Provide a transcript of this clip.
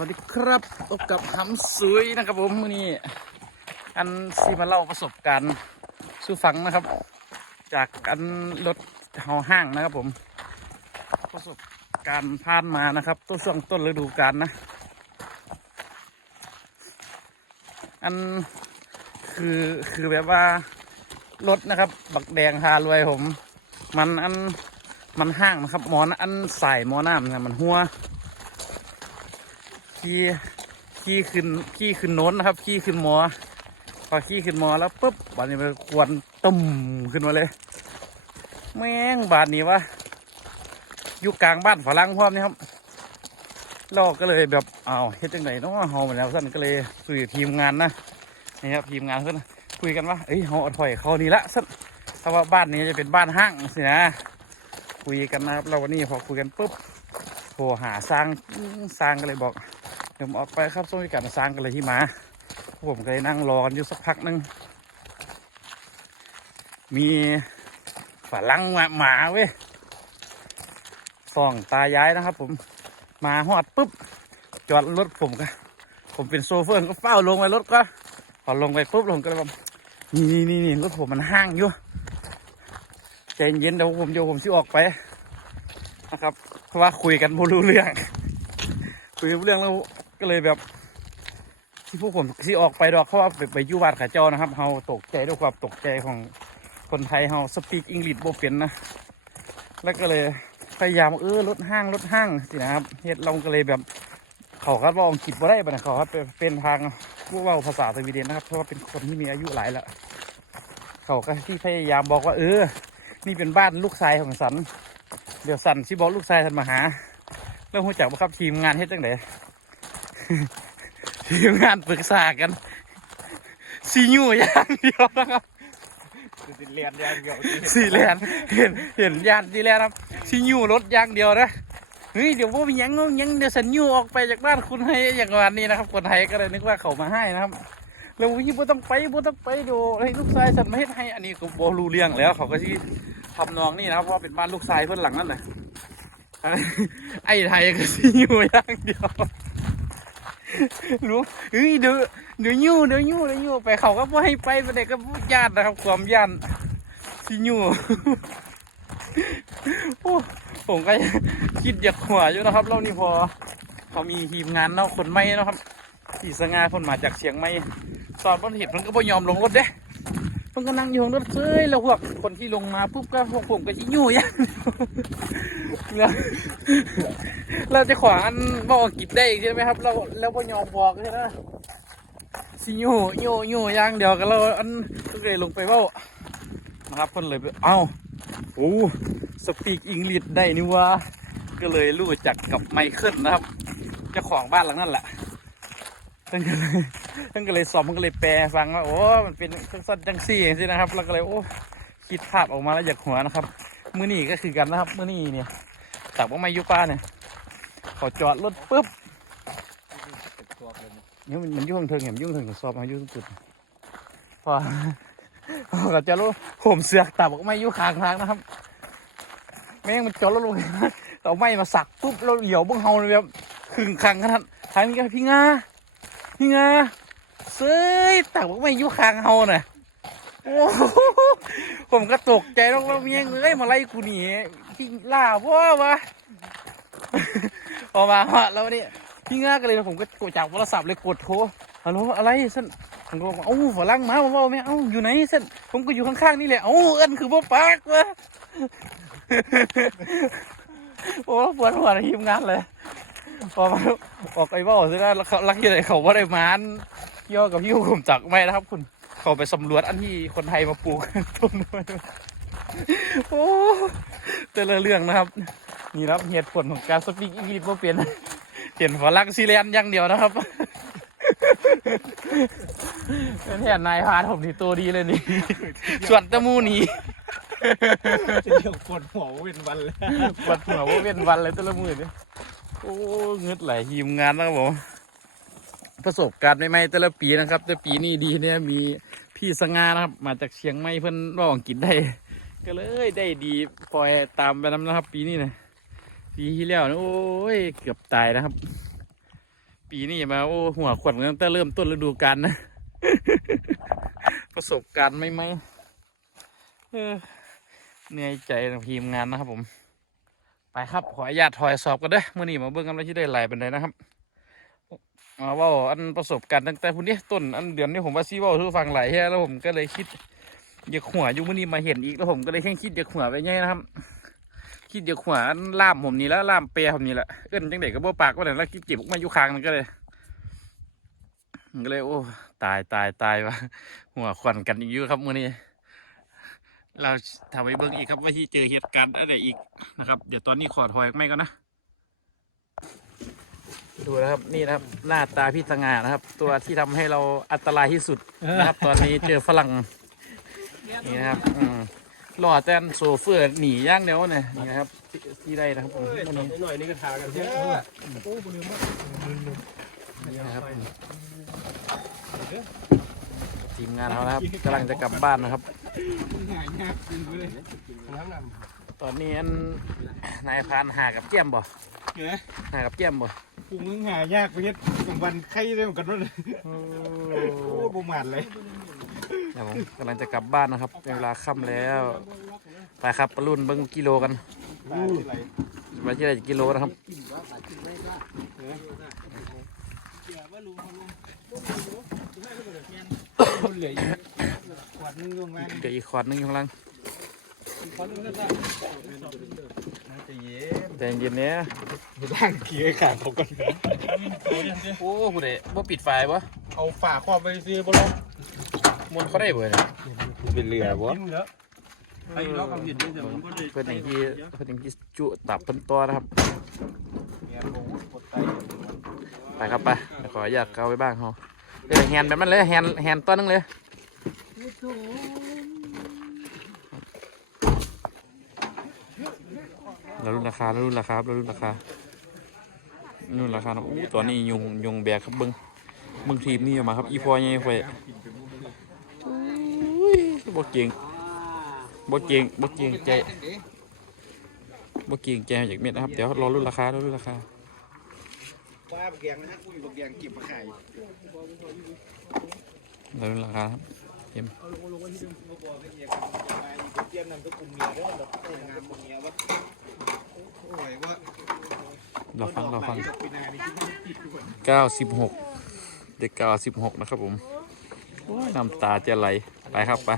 วัสดีครับพบกับหำซุยนะครับผมวันนี้อันซีมาเล่าประสบการณ์สู่ฟังนะครับ จากอันรถเฮาห้างนะครับผม ประสบการณ์ผ่านมานะครับต้นช่วงต้นฤดูกาลนะ อันคือคือแบบว่ารถนะครับ บักแดงฮารวยผม มันอันมันห้างนะครับหมอนอันใส่หมอน้ำเนี่ยมันหัว ขี่ขี่ขึ้นขี่ขึ้นโน้นนะครับขี่ขึ้นมอพอขี่ขึ้นมอแล้วปุ๊บ บาดนี้มันควนตุ่มขึ้นมาเลย แม่งบาดนี้วะอยู่กลางบ้านฝรั่งพร้อมนี่ครับเราก็เลยแบบอ้าวเฮ็ดจังไงเนาะเฮามาแล้วสั้นก็เลยคุยทีมงานนะนี่ครับทีมงานเพื่อนคุยกันว่าเอ้ยเฮาเอาถอยเขานี่ละสั้นถ้าว่าบ้านนี้จะเป็นบ้านห้างสินะ คุยกันนะครับเราวันนี้พอคุยกันปุ๊บโทรหาสร้างสร้างก็เลยบอก เดี๋ยวผมออกไปครับส่งพิกัดสร้างกันเลยที่มาผมก็เลยนั่งรอกันอยู่สักพักหนึง มีฝรั่งมาหมาเว้ยสองตายายนะครับ ผมมาหอดปุ๊บ จอดรถผมก็ผมเป็นโซเฟอร์ก็เฝ้าลงไปรถก็ พอลงไปปุ๊บผมก็เลยบอกนี่นี่นี่นรถผมมันห้างอยู่ใจเย็นเดี๋ยวผมเดี๋ยวผมสิออกไปนะครับ เพราะว่าคุยกันไม่รู้เรื่อง คุยเรื่องแล้ว ก็เลยแบบ ที่พวกผมที่ออกไปดอกเพราะว่าไปไปยุบาดขาเจ้านะครับเฮาตกใจด้วยความตกใจของคนไทยเฮาสปีกอังกฤษบ่เป็นนะแล้วก็เลยพยายามเออลดห้างลดห้างสินะครับเฮ็ดเราก็เลยแบบเขาคัดว่าอังกฤษบ่ได้ปะนะเขาคัดเป็นทางผู้ว่าภาษาสวีเดนนะครับ เพราะว่าเป็นคนที่มีอายุหลายแล้วเขาก็ที่พยายามบอกว่า เออ นี่เป็นบ้านลูกชายของสัน เดี๋ยวสันที่บอกลูกชายสันมาหา แล้วหัวจักว่าครับทีมงานเฮ็ดจังได ทีมงานปรึกษากันซียูอย่างเดียวนะครับสิเรียนอย่างเดียวสีแลนเห็นเห็นยานสีแลนครับซียูรถอย่างเดียวนะเฮ้ยเดี๋ยวว่ามีหยังงยังเดี๋ยวสันยูออกไปจากบ้านคุณให้อย่างวันนี้นะครับคนไทยก็เลยนึกว่าเขามาให้นะครับแล้ววิ่งบ่ต้องไปบ่ต้องไปดูให้ลูกชายสันมาเฮ็ดให้อันนี้ก็บ่รู้เรื่องแล้ว เขาก็ที่ทำนองนี่นะครับเพราะว่าเป็นบ้านลูกชายเพื่อนหลังนั่นแหละไอ้ไทยก็ซียูอย่างเดียว รู้เฮ้ยเดี๋ยวเดี๋ยวยู่เดี๋ยวยู่เดี๋ยวยู่ไปเขาก็ไม่ให้ไปประเด็กก็ญาตินะครับความญาติที่ยู่โอ้ผมก็คิดอยากหัวอยู่นะครับเรานี่พอเขามีทีมงานเนาะคนไม่นะครับสีสง่าคนมาจากเชียงใหม่สอนบนเห็ดมันก็ไม่ยอมลงรถเด้ นก็นั่งอยู่บนรถเฮ้ยแล้วพวกคนที่ลงมาปุ๊บก็พวกผมก็ชิยู่ยันแล้วเราจะขวานบอกอังกฤษได้อีกใช่ไหมครับ เราแล้วพ่ยอมบอกใช่ไหมสิยูยูยูอย่างเดี๋ยวกันเราอันก็เลยลงไปเว่านะครับเพิ่นเลยไปเอ้าโอ้สปีกอังกฤษได้นี่ว่าก็เลยรู้จักกับไมเคิลนะครับเจ้าของบ้านหลังนั่นแหละท่านก็เลย ท่านก็เลยสอนมันก็เลยแปลฟังว่าโอ้มันเป็นสั้นจังซี่อย่างนี้นะครับแล้วก็เลยโอ้คิดภาพออกมาแล้วอยากหัวนะครับมือนี้ก็คือกันนะครับมือนี้เนี่ยจากว่าไม่ยุป้าเนี่ยขาจอดรถปุ๊บเนี่ยมันยุ่งเทิงเห็นยุ่งเทิงกับซอบมายุ่งสุดพอพอเขาจะรู้ผมเสือกตับออกไม่ยุ่งขางทางนะครับแม่งมันจอดรถลงเอาไม้มาสักปุ๊บเราเหยียวเบ้งเฮาเลยแบบขึงขังขนาดทางนี้ก็พี่งาพี่งา เซ้ยตักออกไม่ยุ่งข้างเฮาน่ะโอ้โหผมก็ตกใจแล้วว่าเมียงเอ้ยมาไล่กูหนีพี่ล่าพ่อวะพอกมาฮะแล้วนี่พี่ง่ากันเลยผมก็กดจากโทรศัพท์เลยกดโทรฮัลโหลอะไรส้นผมก็บอกว่าเอ้าฝรั่งมาผมบอกแม่เอ้าอยู่ไหนส้นผมก็อยู่ข้างๆนี่แหละเอ้าเอิ้นคือพ่อปากวะโอ้ปวดหัวทีมงานเลย พอมาออกไอ้บ้าซะแล้วเขาลักยังไงเขาว่าได้มาน ย่อกับพี่ผมจักไม่นะครับ คุณเขาไปสำรวจอันที่คนไทยมาปลูกต้นไม้โอ้แต่ละเรื่องนะครับ นี่นะครับเหตุผลของการสปีกอังกฤษว่าเปลี่ยนเปลี่ยนฝรั่งซีเรียนอย่างเดียวนะครับเป็นแทนนายพรานผมนี่ตัวดีเลยนี่ส่วนตะมูนี่จะเรียกปวดหัวเป็นวันเลยปวดหัวว่าเว้นวันเลยแต่ละมือเนี่ยโอ้เงืดไหลายทีมงานนะครับผม ประสบการณ์ใหม่ๆแต่ละปีนะครับ แต่ปีนี้ดีเนี่ยมีพี่สง่านะครับ มาจากเชียงใหม่เพิ่อนว่าอังกฤษได้ ก็เลยได้ดีปล่อยตามไปน้ำนะครับ ปีนี้นะปีที่แล้วนะโอ้ยเกือบตายนะครับ ปีนี้มาโอ้หัวขวัญตั้งแต่เริ่มต้นฤดูกาลนะ ประสบการณ์ไม่ไหมเออเหนื่อยใจทีมงานนะครับผม ไปครับขออนุญาตถอยสอบกันเด้อมื่อนี้มาเบิ่งกันว่าที่ได้ไหลเป็นไดนะครับ มาว่าอันประสบการณ์ตั้งแต่พุ่นนี้ต้นอันเดือนนี้ผมว่าซีว่าทุกฟังหลายแฮ่แล้วผมก็เลยคิดอยากหัวอยู่มื่อนี้มาเห็นอีกแล้วผมก็เลยแค่คิดอยากหัวไปไงนะครับ คิดอยากหัวอันล่ามผมนี่แล้วล่ามเปียผมนี่แหละเอิ้นจังเด็กก็บ่ปากว่าไหนแล้วคิดเจ็บออกมาอยู่คางมันก็เลยก็เลยโอ้ตายตายตายวะหัวขวัญกันอีกอยู่ครับมื่อนี้เราทำไปเบิ่งอีกครับว่าที่เจอเหตุการณ์อะไรอีกนะครับ เดี๋ยวตอนนี้ขอถอยไม่ก่อนนะ ดูนะครับนี่นะครับหน้าตาพี่สง่านะครับ ตัวที่ทำให้เราอันตรายที่สุดนะครับ ตอนนี้เจอฝรั่งนี่นะครับอืมรอแต่โซเฟอร์หนีย่างเดียวเนี่ยนี่นะครับที่ที่ได้นะครับผมวันนี้หน่อยนี่ก็ทากันเยอะโอ้บุญลืมว่านะครับ ทีมงานเรานะครับกำลังจะกลับบ้านนะครับหายยากจริงเลยน้ำนตอนนี้อันนายพรานหากับเจี้ยมบ่ำเนอะหากับเจี้ยมบ่กูมึงหายากไปเฮ็ดสมวันไข่ได้เหมือนกันด้วยโอ้บุหมาดเลยเดี๋ยวผมกำลังจะกลับบ้านนะครับเป็นเวลาค่ำแล้ว ไปครับประรุ่นเบิ้งกิโลกันอู้ไรไปที่ไหนกิโลนะครับ คนเหลืออีกขวดนึงลงล่างเดี๋ยวอีกขวดหนึงอยู่ข้างล่างขวดนึงก็ได้น่าจะเย็นแต่เย็นๆเนี้ยร่างเกียร์ขาดเขาก่อนโอ้ผู้ใดบ่ปิดไฟบ่เอาฝาครอบไปซื้อบอลมนต์เขาได้เบ่เนี่ยเป็นเรือวะเออเพื่อนอย่างที่เพื่อนอย่างที่จุตับเพิ่นตัวนะครับไปครับไปเดี๋ยวขออยากเอาไว้บ้างเขา เดี๋ยวแฮนแบบนั้นเลยแฮนแฮนตัวนึงเลยเรารุ่นราคาเรารุ่นราคาเรารุ่นราคารุ่นราคาอู้ตัวนี้ยุงยุงแบกครับเบิ้งเบิ้งทีมนี่ออกมาครับ อีพอยังไงไฟบ่เก่งบ่เก่งบ่เก่งใจบ่เก่งใจจากเม็ดนะครับ เดี๋ยวรอรุ่นราคารอรุ่นราคา ว่าบักแกงนะฮะกูอยู่บักแกงเก็บมาขายเรารุ่นราคาครับเตรียมนำสกุลเมียด้วยแบบงานเมียว่าโอ้ยว่าเราฟังเราฟังเก้าสิบหกเด็กเก้าสิบหกนะครับผมน้ำตาจะไหลไปครับไป